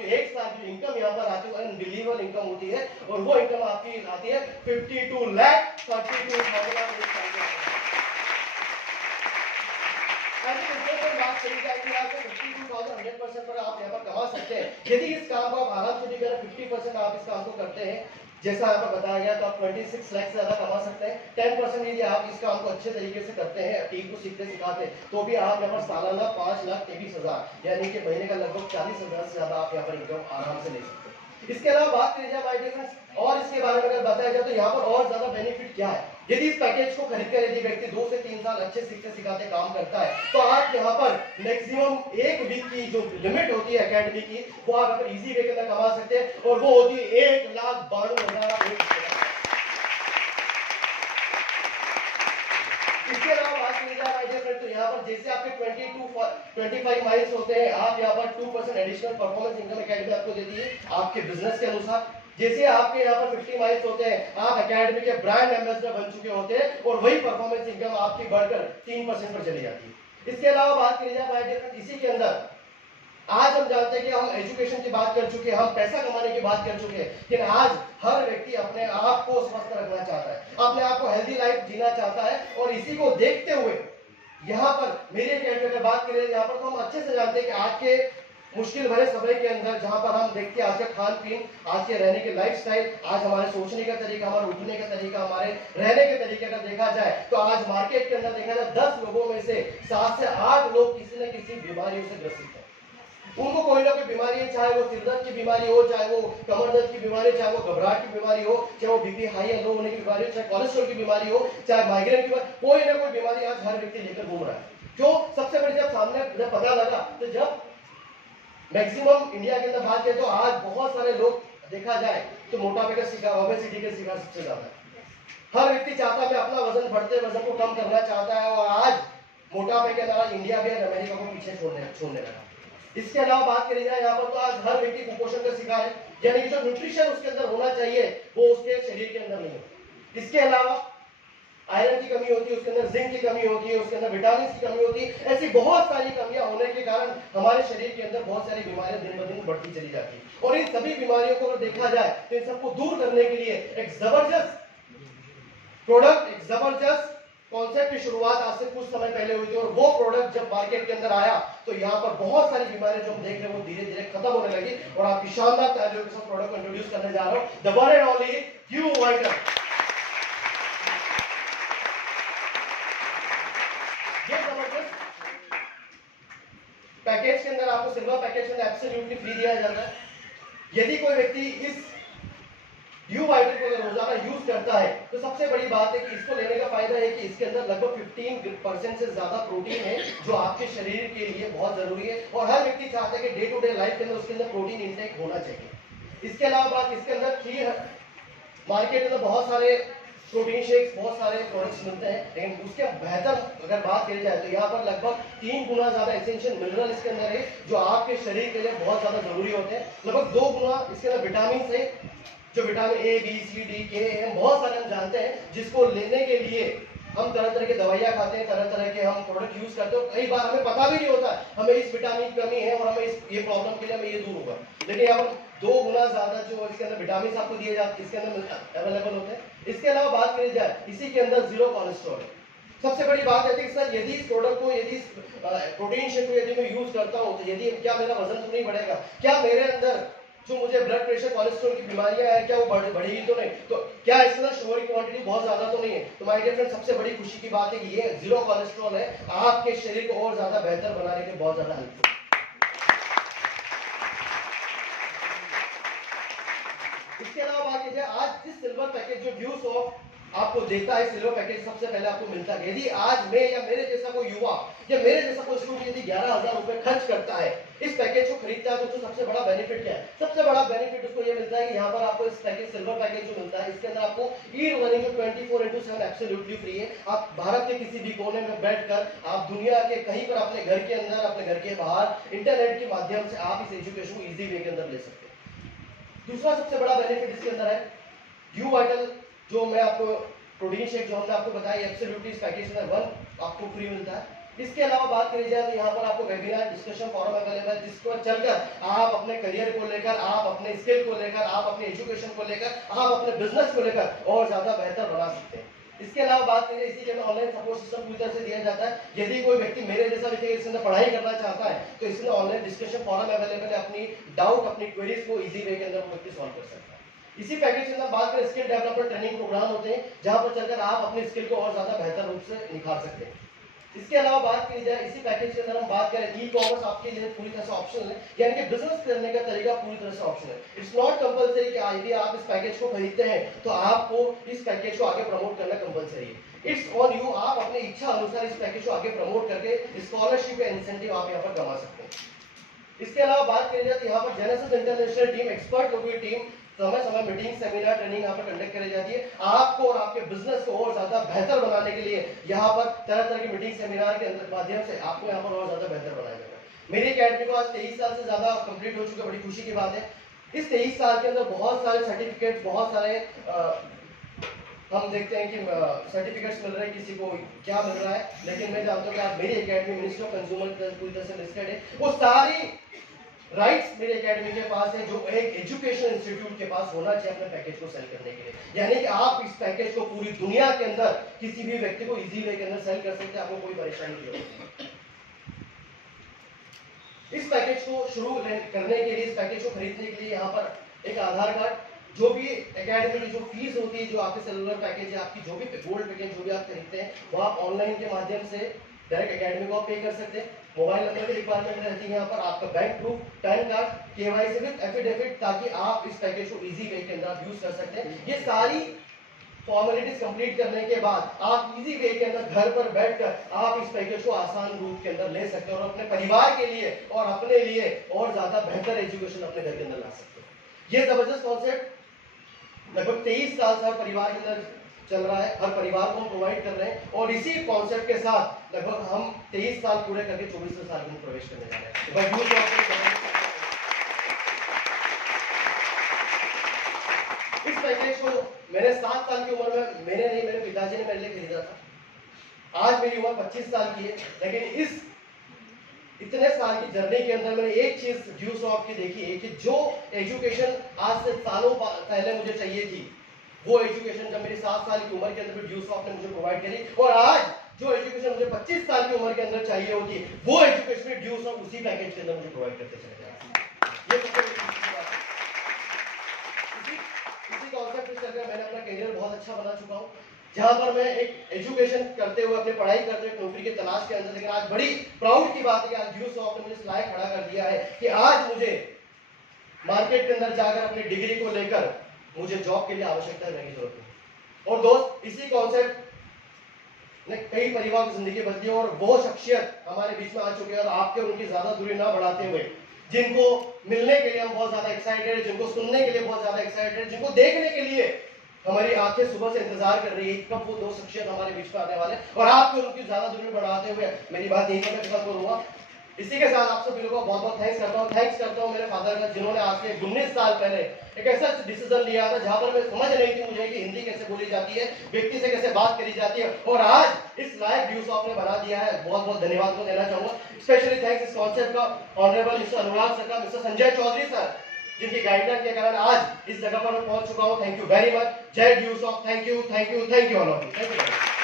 जो एक साल की इनकम यहाँ पर आती है अनबिलीवेबल इनकम होती है, और वो इनकम आपकी आती है 52,32,000। बात करी जाए कि आपको 52,000 100% पर आप यहाँ पर कमा सकते हैं यदि इस काम को आप आराम से भी करें। 50% आप इस काम को करते हैं जैसा यहाँ पर बताया गया, तो आप 26 लाख से ज्यादा कमा सकते हैं। 10% यदि आप इस काम को अच्छे तरीके से करते हैं, टीम को सीखते सिखाते हैं, तो भी आप यहाँ पर सालाना 5,23,000 यानी कि महीने का लगभग 40,000 से ज्यादा आप यहाँ पर इनकम आराम से ले सकते हैं। इसके अलावा बात करी जाए माय डियर फ्रेंड्स, और इसके बारे में अगर बताया जाए तो यहाँ पर और ज्यादा बेनिफिट क्या है। यदि इस पैकेज को खरीदकर यदि व्यक्ति 2 से 3 साल अच्छे सीखते सिखाते काम करता है, तो आप यहाँ पर मैक्सिमम एक वीक की जो लिमिट होती है एकेडमी की, वो आप अगर इजी वे के अंदर कमा सकते हैं, और वो होती है 1,92,000। इसके अलावा बात की जाए तो यहाँ पर जैसे आपके 25 माइल्स होते हैं, आप यहाँ पर 2% एडिशनल परफॉर्मेंस इनकम एकेडमी आपको देती है आपके बिजनेस के अनुसार। जैसे आपके यहाँ पर 50 माइल्स होते हैं, आप एकेडमी के ब्रांड एम्बेसडर बन चुके होते हैं, और वही परफॉर्मेंस इनकम आपकी बढ़कर 3% पर चली जाती है। इसके अलावा बात की जाए इसी के अंदर आज हम जानते हैं कि हम एजुकेशन की बात कर चुके हैं, हम पैसा कमाने की बात कर चुके हैं, लेकिन आज हर व्यक्ति अपने आप को स्वस्थ रखना चाहता है, अपने आप को हेल्दी लाइफ जीना चाहता है, और इसी को देखते हुए यहाँ पर मेरी अकेडमी अगर बात करें, यहाँ पर तो हम अच्छे से जानते हैं कि आज के मुश्किल भरे समय के अंदर जहां पर हम देखते हैं आज का खान पीन, आज के रहने के लाइफस्टाइल, आज हमारे सोचने का तरीका, हमारे उठने का तरीका, हमारे रहने के तरीके अगर देखा जाए, तो आज मार्केट के अंदर देखा जाए 10 लोगों में से 7 से 8 लोग किसी न किसी बीमारियों से ग्रसित हैं। उनको कोई ना कोई बीमारी है, चाहे वो सिर दर्द की बीमारी हो, चाहे वो कमर दर्द की बीमारी, चाहे वो घबराहट की बीमारी हो, चाहे वो बीपी हाई या लो होने की बीमारी हो, चाहे कोलेस्ट्रॉल की बीमारी हो, चाहे माइग्रेन की बीमारी, कोई ना कोई बीमारी आज हर व्यक्ति लेकर घूम रहा है। क्यों? सबसे बड़ी जब सामने जब पता लगा, तो जब मैक्सिमम इंडिया के अंदर बात करें तो आज बहुत सारे लोग देखा जाए तो मोटापे का शिकार, ओबेसिटी के शिकार सबसे ज्यादा है। हर व्यक्ति चाहता है अपना वजन, बढ़ते वजन को कम करना चाहता है, और आज मोटापे के अंदर इंडिया भी अमेरिका को पीछे छोड़ने लगा। इसके अलावा बात करी जाए यहाँ पर तो आज हर व्यक्ति कुपोषण का शिकार है, यानी कि जो न्यूट्रिशन उसके अंदर होना चाहिए वो उसके शरीर के अंदर नहीं है। इसके अलावा आयरन की कमी होती है, उसके अंदर जिंक की कमी होती है, उसके अंदर विटामिन की कमी होती है। ऐसी बहुत सारी कमियां होने के कारण हमारे शरीर के अंदर बहुत सारी बीमारियां दिन ब दिन बढ़ती चली जाती है, और इन सभी बीमारियों को अगर देखा जाए तो इन सबको दूर करने के लिए एक जबरदस्त प्रोडक्ट, एक जबरदस्त कॉन्सेप्ट की शुरुआत आज से कुछ समय पहले हुई थी, और वो प्रोडक्ट जब मार्केट के अंदर आया तो यहाँ पर बहुत सारी बीमारियां जो हम देख रहे हैं वो धीरे धीरे खत्म होने लगी, और आपकी शानदार तैयारियों के साथ प्रोडक्ट को इंट्रोड्यूस करने जा रहा हूं, the one and only you vital. Package के अंदर आपको सिल्वर पैकेज के अंदर एब्सोल्युटली फ्री दिया जाता है। यदि कोई व्यक्ति इस यू वाइटल को अगर रोजाना यूज करता है, तो सबसे बड़ी बात है कि इसको लेने का फायदा है कि इसके अंदर लगभग 15% से ज्यादा प्रोटीन है, जो आपके शरीर के लिए बहुत जरूरी है, और हर व्यक्ति चाहता है कि डे टू डे लाइफ के अंदर उसके अंदर प्रोटीन इंटेक होना चाहिए। इसके अलावा बात इसके अंदर मार्केट में बहुत सारे प्रोटीन शेक्स, बहुत सारे प्रोडक्ट्स मिलते हैं, लेकिन उसके बेहतर अगर बात करी जाए तो यहाँ पर लगभग 3 गुना ज्यादा एसेंशियल मिनरल इसके अंदर है, जो आपके शरीर के लिए बहुत ज्यादा जरूरी होते हैं। लगभग 2 गुना इसके अंदर विटामिन है, जो vitamin A, B, C, D, K, M, बहुत सारे हम जानते हैं, जिसको लेने के लिए हम तरह तरह की दवाइयां खाते हैं, तरह तरह के हम प्रोडक्ट यूज करते हैं, कई बार हमें पता भी नहीं होता हमें इस विटामिन की कमी है, और हमें ये प्रॉब्लम के लिए हमें ये दूर होगा, लेकिन यहाँ पर 2 गुना ज्यादा जो इसके अंदर विटामिन आपको दिए जाते इसके अंदर अवेलेबल होते हैं। इसके अलावा बात करी जाए, इसी के अंदर 0 कोलेस्ट्रॉल है। सबसे बड़ी बात है कि सर यदि इस प्रोडक्ट को, यदि इस प्रोटीन शेक को यदि मैं यूज करता हूँ, तो यदि क्या मेरा वजन तो नहीं बढ़ेगा, क्या मेरे अंदर जो मुझे ब्लड प्रेशर, कोलेस्ट्रॉल की बीमारियां हैं, क्या वो बढ़ेगी तो नहीं, तो क्या इसके अंदर शुगर की क्वांटिटी बहुत ज्यादा तो नहीं है? तो माय डियर फ्रेंड, सबसे बड़ी खुशी की बात है कि ये 0 कोलेस्ट्रॉल है, आपके शरीर को और ज्यादा बेहतर बनाने के बहुत ज्यादा हेल्पफुल। इसके अलावा बात कीजिए, आज इस सिल्वर पैकेज जो व्यूज ऑफ आपको देता है, सिल्वर पैकेज सबसे पहले आपको मिलता है। यदि आज मैं या मेरे जैसा कोई युवा या मेरे जैसा कोई स्टूडेंट यदि 11,000 रुपए खर्च करता है, इस पैकेज को खरीदता है, तो उसको सबसे बड़ा बेनिफिट क्या है? सबसे बड़ा बेनिफिट उसको ये मिलता है कि यहाँ पर आपको इस पैकेज, सिल्वर पैकेज जो मिलता है, इसके अंदर आपको ई-लर्निंग 24/7 एब्सोल्युटली फ्री है। आप भारत के किसी भी कोने में बैठकर, आप दुनिया के कहीं पर, अपने घर के अंदर, अपने घर के बाहर इंटरनेट के माध्यम से आप इस एजुकेशन को इजी वे के अंदर ले सकते हैं। दूसरा सबसे बड़ा बेनिफिट इसके अंदर है यू वाइटल, जो मैं आपको प्रोटीन शेक जो हमने आपको बताया, एब्सोल्युटली इस पैकेज में 1 आपको फ्री मिलता है। इसके अलावा बात करी जाए तो यहाँ पर आपको वेबिनार डिस्कशन फोरम अवेलेबल है, जिसको चलकर आप अपने करियर को लेकर, आप अपने स्किल को लेकर, आप अपने एजुकेशन को लेकर, आप अपने बिजनेस को लेकर और ज्यादा बेहतर बना सकते हैं। इसके अलावा बात करें, इसी के अंदर ऑनलाइन सपोर्ट सिस्टम पूरी तरह से दिया जाता है। यदि कोई व्यक्ति मेरे जैसा व्यक्ति इसके अंदर पढ़ाई करना चाहता है तो इसमें ऑनलाइन डिस्कशन फोरम अवेलेबल है, अपनी डाउट, अपनी क्वेरीज को इजी वे के अंदर व्यक्ति सॉल्व कर सकता है। इसी पैकेज के अंदर बात करें, स्किल डेवलपमेंट ट्रेनिंग प्रोग्राम होते हैं जहां पर चलकर आप अपनी स्किल को और ज्यादा बेहतर रूप से निखार सकते हैं। इसके अलावा बात की जाए, इसी पैकेज के अंदर हम बात करें, ई कॉमर्स आपके लिए पूरी तरह से ऑप्शनल है, यानी कि बिजनेस करने का तरीका पूरी तरह से ऑप्शनल है। इट्स नॉट कंपलसरी कि यदि आप इस पैकेज को खरीदते हैं तो आपको इस पैकेज को आगे प्रमोट करना कंपलसरी है। इट्स ऑन यू, आप अपनी इच्छा अनुसार इस पैकेज को आगे प्रमोट करके स्कॉलरशिप या इंसेंटिव आप यहाँ पर कमा सकते हैं। इसके अलावा बात की जाए तो यहाँ पर जेनेसिस इंटरनेशनल टीम, एक्सपर्ट लोगों की टीम, समय समय मीटिंग, सेमिनार, ट्रेनिंग यहाँ पर कंडक्ट करी जाती है। आपको और आपके बिजनेस को और ज्यादा बेहतर बनाने के लिए यहाँ पर तरह तरह की मीटिंग, सेमिनार के माध्यम से आपको यहाँ पर और ज्यादा बेहतर बनाया जाएगा। मेरी अकेडमी को आज 23 साल से ज्यादा कंप्लीट हो चुका, बड़ी खुशी की बात है। इस 23 साल के अंदर बहुत सारे सर्टिफिकेट, बहुत सारे हम देखते हैं कि सर्टिफिकेट्स मिल रहे हैं, किसी को क्या मिल रहा है, लेकिन मैं जानता हूँ कि आप मेरी अकेडमी मिनिस्ट्री ऑफ कंज्यूमर पूरी तरह से लिस्टेड है। वो सारी राइट्स मेरे एकेडमी के पास है जो एक एजुकेशन इंस्टीट्यूट के पास होना चाहिए अपने पैकेज को सेल करने के लिए। यानी कि आप इस पैकेज को पूरी दुनिया के अंदर किसी भी व्यक्ति को इजी वे के अंदर सेल कर सकते हैं, आपको कोई परेशानी नहीं होगी। इस पैकेज को शुरू करने के लिए, इस पैकेज को खरीदने के लिए यहाँ पर एक आधार कार्ड, जो भी एकेडमी की जो फीस होती है, जो आपके सेलुलर पैकेज है, आपकी जो भी गोल्ड पैकेज जो भी आप खरीदते हैं, वो आप ऑनलाइन के माध्यम से डायरेक्ट एकेडमी को आप पे कर सकते हैं। मोबाइल नंबर की रिक्वायरमेंट रहती है यहाँ पर, आपका bank proof, pan card, KYC with affidavit, ताकि आप इस पैकेज को इजी वे के अंदर यूज कर सकते हैं। ये सारी फॉर्मेलिटीज कंप्लीट करने के बाद आप इजी वे के अंदर घर पर बैठकर आप इस पैकेज को आसान रूप के अंदर ले सकते हैं और अपने परिवार के लिए और अपने लिए और ज्यादा बेहतर एजुकेशन अपने घर के अंदर ला सकते हैं। ये जबरदस्त कॉन्सेप्ट लगभग 23 साल से हर परिवार के अंदर चल रहा है, हर परिवार को हम प्रोवाइड कर रहे हैं, और इसी कॉन्सेप्ट के साथ लगभग हम 23 साल पूरे करके 24वें साल में प्रवेश करने जा रहे हैं। इस पैकेज को मैंने 7 साल की उम्र में, मैंने नहीं, मेरे पिताजी ने मेरे लिए खरीदा था। आज मेरी उम्र 25 साल की है, लेकिन इस इतने साल की जर्नी के अंदर मैंने एक चीज ड्यूसॉफ्ट की देखी है कि जो एजुकेशन आज से सालों पहले मुझे चाहिए थी, वो एजुकेशन जब मेरी 7 साल की उम्र के अंदर ड्यूसॉफ्ट ने मुझे प्रोवाइड करी, और आज जो एजुकेशन मुझे 25 साल की उम्र के अंदर चाहिए होती, वो एजुकेशन ड्यूसॉफ्ट उसी पैकेज के अंदर मुझे प्रोवाइड करते चले जा रहे हैं। इसी कॉन्सेप्ट पे चलकर मैंने अपना करियर बहुत अच्छा बना चुका हूँ, जहां पर मैं एक एजुकेशन करते हुए, अपनी पढ़ाई करते हुए नौकरी की तलाश के अंदर, लेकिन आज बड़ी प्राउड की बात है कि आज ड्यूसॉफ्ट ने मुझे इस लायक खड़ा कर दिया है कि आज मुझे मार्केट के अंदर जाकर अपनी डिग्री को लेकर मुझे जॉब के लिए आवश्यकता रहने की जरूरत है। और दोस्त, इसी कॉन्सेप्ट ने कई परिवार की जिंदगी बदली और बहुत शख्सियत हमारे बीच में आ चुके हैं, और आपके उनकी ज्यादा दूरी ना बढ़ाते हुए, जिनको मिलने के लिए हम बहुत ज्यादा एक्साइटेड है, जिनको सुनने के लिए बहुत ज्यादा एक्साइटेड है, जिनको देखने के लिए हमारी आंखें सुबह से इंतजार कर रही है कब वो 2 शख्सियत हमारे बीच में आने वाले, और आपको उनकी ज्यादा दूरी बढ़ाते हुए मेरी बात यही पर खत्म करूंगा। इसी के साथ आप सभी लोगों को बहुत बहुत थैंक्स करता हूँ मेरे फादर का, जिन्होंने आज से 19 साल पहले एक ऐसा डिसीजन लिया था जहां पर मैं समझ नहीं थी मुझे कि हिंदी कैसे बोली जाती है, व्यक्ति से कैसे बात करी जाती है, और आज इस लायक ड्यूसॉफ्ट ने बना दिया है। बहुत बहुत धन्यवाद को देना चाहूंगा। स्पेशली थैंक्स इस कॉन्सेप्ट का ऑनरेबल मिस्टर अनुराग सर का, मिस्टर संजय चौधरी सर, जिनकी गाइडलाइन के कारण आज इस जगह पर मैं पहुंच चुका हूं। Thank you very much. जय ड्यूसॉफ्ट। Thank you all of you. Thank you.